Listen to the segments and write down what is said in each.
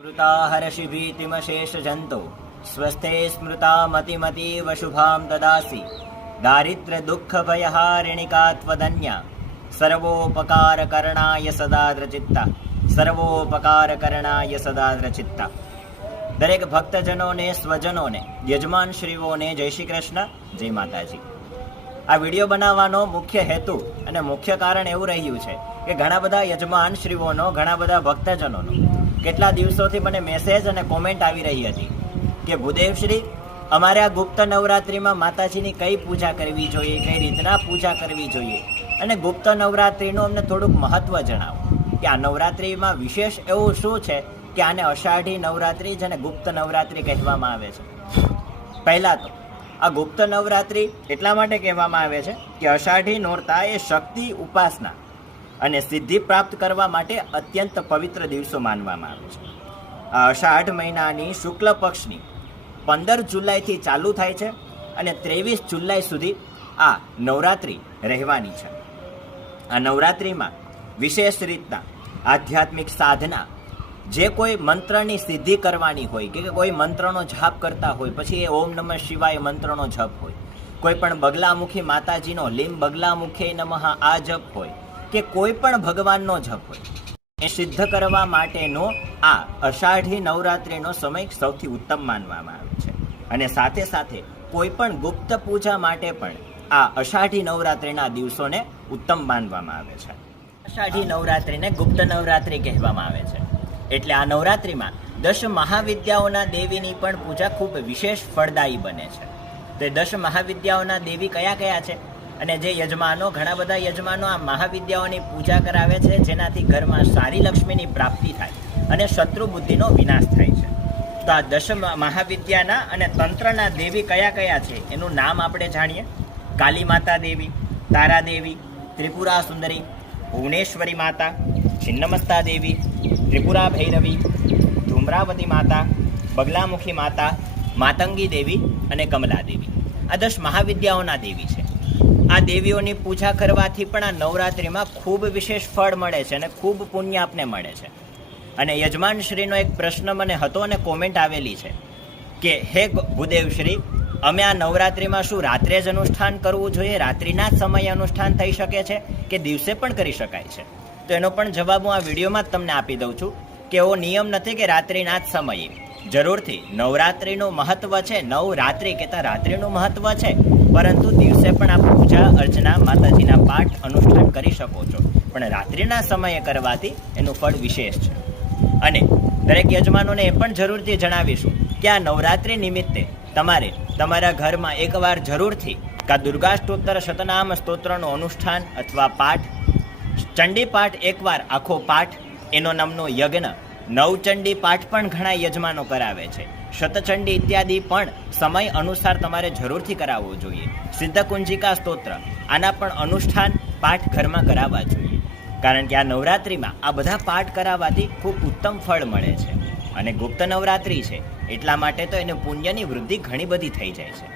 स्मृता हर्षिभीतिमशेषजन्तो स्वस्थे स्मृता मतिमतीव शुभां ददासि दारिद्र्य दुःखभयहारिणिका त्वदन्या सर्वोपकारकरणाय सदाद्रचित्ता સર્વોપકારકરણાય સદાદ્રચિત્તા. દરેક ભક્તજનોને, સ્વજનોને, યજમાનશ્રીઓને જય શ્રી કૃષ્ણ, જય માતાજી. આ વિડીયો બનાવવાનો મુખ્ય હેતુ અને મુખ્ય કારણ એવું રહ્યું છે કે ઘણા બધા યજમાનશ્રીઓનો, ઘણા બધા ભક્તજનોનો કેટલા દિવસોથી મને મેસેજ અને કોમેન્ટ આવી રહી હતી કે ભૂદેવશ્રી, અમારે આ ગુપ્ત નવરાત્રિમાં માતાજીની કઈ પૂજા કરવી જોઈએ, કઈ રીતના પૂજા કરવી જોઈએ, અને ગુપ્ત નવરાત્રિનું અમને થોડુંક મહત્વ જણાવો કે આ નવરાત્રિમાં વિશેષ એવું શું છે કે આને અષાઢી નવરાત્રિ જેને ગુપ્ત નવરાત્રિ કહેવામાં આવે છે. પહેલાં તો આ ગુપ્ત નવરાત્રિ એટલા માટે કહેવામાં આવે છે કે અષાઢી નોરતા એ શક્તિ, ઉપાસના અને સિદ્ધિ પ્રાપ્ત કરવા માટે અત્યંત પવિત્ર દિવસો માનવામાં આવે છે. આ અષાઢ મહિનાની શુક્લ પક્ષની 15 જુલાઈથી ચાલુ થાય છે અને 23 જુલાઈ સુધી આ નવરાત્રિ રહેવાની છે. આ નવરાત્રિમાં વિશેષ રીતના આધ્યાત્મિક સાધના, જે કોઈ મંત્રની સિદ્ધિ કરવાની હોય કે કોઈ મંત્રનો જાપ કરતા હોય, પછી એ ઓમ નમઃ શિવાય મંત્રનો જપ હોય, કોઈ પણ બગલામુખી માતાજીનો લીમ બગલામુખે નમઃ આ જપ હોય, કે કોઈ પણ ભગવાનનો જપ હોય, એ સિદ્ધ કરવા માટેનો આ અષાઢી નવરાત્રિનો સમય સૌથી ઉત્તમ માનવામાં આવે છે. અને સાથે સાથે કોઈ પણ ગુપ્ત પૂજા માટે પણ આ અષાઢી નવરાત્રિના દિવસોને ઉત્તમ માનવામાં આવે છે. અષાઢી નવરાત્રિને ગુપ્ત નવરાત્રિ કહેવામાં આવે છે. એટલે આ નવરાત્રિમાં 10 મહાવિદ્યાઓના દેવીની પણ પૂજા ખૂબ વિશેષ ફળદાયી બને છે. તો એ 10 મહાવિદ્યાઓના દેવી કયા કયા છે? અને જે યજમાનો, ઘણા બધા યજમાનો આ મહાવિદ્યાઓની પૂજા કરાવે છે, જેનાથી ઘરમાં સારી લક્ષ્મીની પ્રાપ્તિ થાય અને શત્રુ બુદ્ધિનો વિનાશ થાય છે. તો આ 10 મહાવિદ્યાના અને તંત્રના દેવી કયા કયા છે એનું નામ આપણે જાણીએ. કાલી માતા દેવી, તારા દેવી, ત્રિપુરા સુંદરી, ભુવનેશ્વરી માતા, છિન્નમસ્તા દેવી, ત્રિપુરા ભૈરવી, ધૂમ્રાવતી માતા, બગલામુખી માતા, માતંગી દેવી અને કમલા દેવી. આ 10 મહાવિદ્યાઓના દેવી છે. આ દેવીઓની પૂજા કરવાથી પણ આ નવરાત્રિમાં ખૂબ વિશેષ ફળ મળે છે અને ખૂબ પુણ્ય આપને મળે છે. અને યજમાનશ્રીનો એક પ્રશ્ન મને હતો અને કોમેન્ટ આવેલી છે કે હે ભૂદેવશ્રી, અમે આ નવરાત્રિમાં શું રાત્રે જ અનુષ્ઠાન કરવું જોઈએ? રાત્રિના જ સમયે અનુષ્ઠાન થઈ શકે છે કે દિવસે પણ કરી શકાય છે? તો એનો પણ જવાબ હું આ વિડીયોમાં જ તમને આપી દઉં છું કે એવો નિયમ નથી કે રાત્રિના જ સમયે. જરૂરથી નવરાત્રિનું મહત્વ છે, નવરાત્રિ કહેતા રાત્રિનું મહત્વ છે, પરંતુ દિવસે પણ આપ પૂજા અર્ચના, માતાજીના પાઠ અનુષ્ઠાન કરી શકો છો, પણ રાત્રિના સમયે કરવાથી એનું ફળ વિશેષ છે. અને દરેક યજમાનોને એ પણ જરૂરથી જણાવીશું કે આ નવરાત્રિ નિમિત્તે તમારે તમારા ઘરમાં એકવાર જરૂરથી કા દુર્ગા સ્તોત્ર, શતનામ સ્તોત્રનું અનુષ્ઠાન અથવા પાઠ, ચંડી પાઠ એકવાર આખો પાઠ, એનો નામનો યજ્ઞ, નવચંડી પાઠ પણ ઘણા યજમાનો કરાવે છે, શતચંડી ઇત્યાદિ પણ સમય અનુસાર તમારે જરૂરથી કરાવવો જોઈએ. સિદ્ધકુંજિકા સ્તોત્ર, આના પણ અનુષ્ઠાન, પાઠ ઘરમાં કરાવવા જોઈએ. કારણ કે આ નવરાત્રિમાં આ બધા પાઠ કરાવવાથી ખૂબ ઉત્તમ ફળ મળે છે. અને ગુપ્ત નવરાત્રિ છે એટલા માટે તો એને પુણ્યની વૃદ્ધિ ઘણી બધી થઈ જાય છે.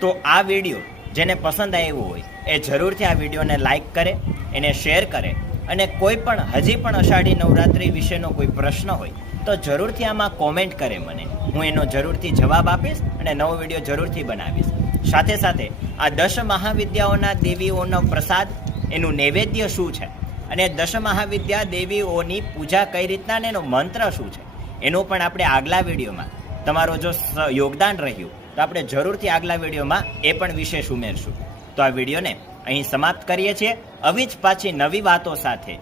તો આ વિડીયો જેને પસંદ આવ્યો હોય એ જરૂરથી આ વિડીયોને લાઈક કરે, એને શેર કરે, અને કોઈ પણ હજી પણ અષાઢી નવરાત્રિ વિશેનો કોઈ પ્રશ્ન હોય તો જરૂરથી આમાં કોમેન્ટ કરે મને. હું એનો જરૂરથી જવાબ આપીશ અને નવો વિડીયો જરૂરથી બનાવીશ. સાથે સાથે આ 10 મહાવિદ્યાઓના દેવીઓનો પ્રસાદ, એનું નૈવેદ્ય શું છે, અને 10 મહાવિદ્યા દેવીઓની પૂજા કઈ રીતના અને એનો મંત્ર શું છે, એનું પણ આપણે આગલા વિડીયોમાં, તમારો જો યોગદાન રહ્યું તો આપણે જરૂરથી આગલા વિડીયોમાં એ પણ વિશેષ ઉમેરશું. તો આ વિડીયોને અહીં સમાપ્ત કરીએ છીએ. આવી જ પાછી નવી વાતો સાથે,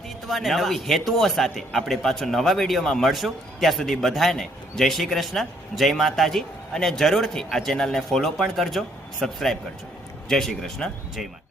નવી હેતુઓ સાથે આપણે પાછો નવા વિડીયોમાં મળશું. ત્યાં સુધી બધાને જય શ્રી કૃષ્ણ, જય માતાજી, અને જરૂરથી આ ચેનલને ફોલો પણ કરજો, સબસ્ક્રાઈબ કરજો. જય શ્રી કૃષ્ણ, જય માતા.